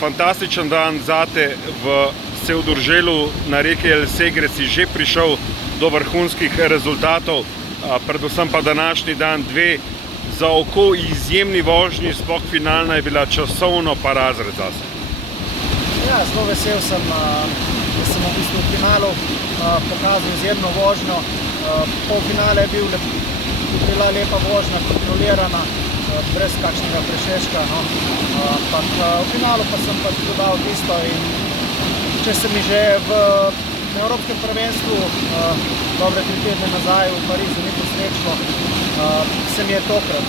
fantastičen dan zate v Sevdorželu na reki El Segre, si že prišel do vrhunskih rezultatov, predvsem pa današnji dan dve za oko izjemni vožnji, sploh finalna je bila časovno pa razred zase. Ja, zelo vesel sem, da sem v bistvu v finalu pokazal izjemno vožnjo. Polfinale je bila lepa vožnja, kontrolirana, brez kakšnega prešeška. Ampak v finalu pa sem pač dodal tisto in če se mi že v Evropskem prvenstvu dobre 3 tedne nazaj v Parizu ni posrečilo, se mi je tokrat.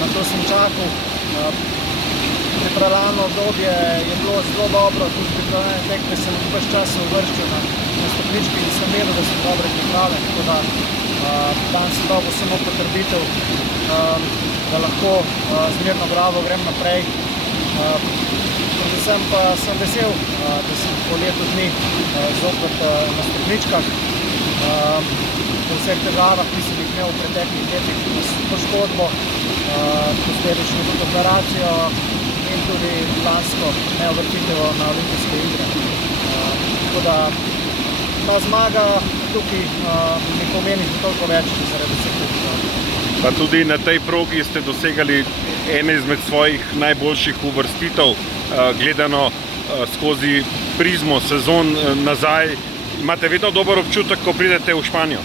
Na to sem čakal. Pripravljalno obdobje je bilo zelo dobro, tudi pripravljalne tekme sem ves čas uvrščal na stopnički in sem vedel, da sem dobro pripravljen, tako da danes sem dobil samo potrditev, da lahko z mirno glavo grem naprej. Predvsem pa sem vesel, da sem po letu dni zopet na stopničkah. Po vseh težavah, ki sem jih imel v preteklih letih, poškodbo, posledično tudi operacijo in tudi lansko neuvrstitev na olimpijske igre. Tako da ta zmaga tukaj mi pomeni toliko več zaradi vseh težav. Pa tudi na tej progi ste dosegali ene izmed svojih najboljših uvrstitev, gledano skozi prizmo sezon nazaj. Imate vedno dober občutek, ko pridete v Španijo?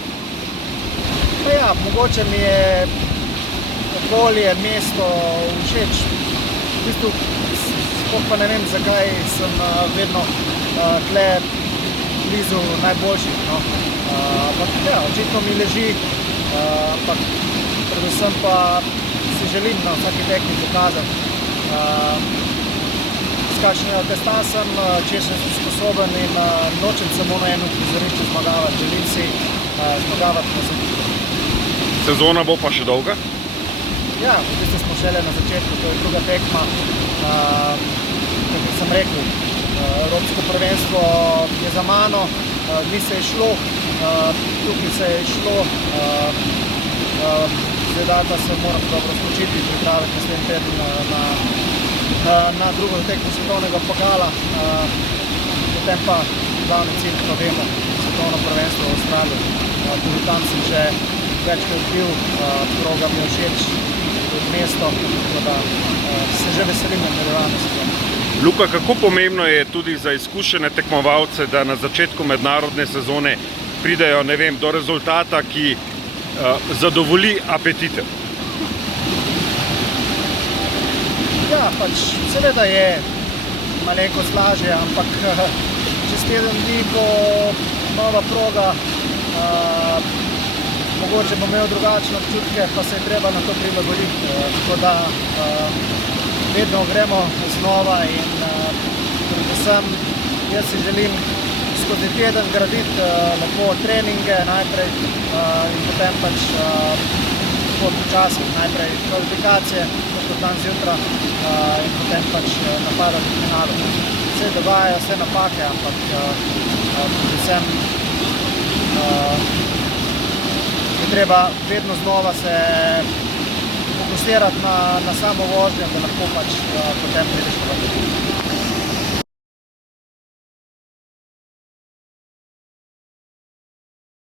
Ja, mogoče mi je okolje, mesto všeč. V bistvu, sploh pa ne vem, zakaj sem vedno tle blizu najboljših. Ampak ja, očitno mi leži, ampak predvsem pa si želim na vsaki tekmi pokazati, s kakšnega testa sem, če sem sposoben in nočem samo na eno prizorišče zmagavati, želim si zmagavati na vsaki. Sezona bo pa še dolga? Ja, v bistvu smo šele na začetku, to je druga tekma. Kako sem rekel, Evropsko prvenstvo je za mano, mi se je šlo, tukaj se je šlo, zdaj da se moram dobro spočiti in pripraviti naslednji teden na drugo tekmo svetovnega pokala, potem pa glavni cilj, pa vemo, svetovno prvenstvo v Avstraliji. Tudi tam sem že večkrat bil, proga mi je všeč, tudi mesto, tako da se že veselim nadaljevanja sezone. Luka, kako pomembno je tudi za izkušene tekmovalce, da na začetku mednarodne sezone pridejo, ne vem, do rezultata, ki zadovolji apetite? Ja, pač seveda je malenkost lažje, ampak čez teden dni bo nova proga, mogoče bom imel drugačne občutke, pa se je treba na to prilagoditi. Tako da vedno gremo znova in predvsem jaz si želim skozi teden graditi lepo treninge najprej in potem pač počasi najprej kvalifikacije, kot dan zjutraj in potem pač napadati v finalu. Vse dogajajo, vse napake, ampak predvsem je treba vedno znova se fokusirati na samo vožnjo, da lahko pač potem prideš v vrhu.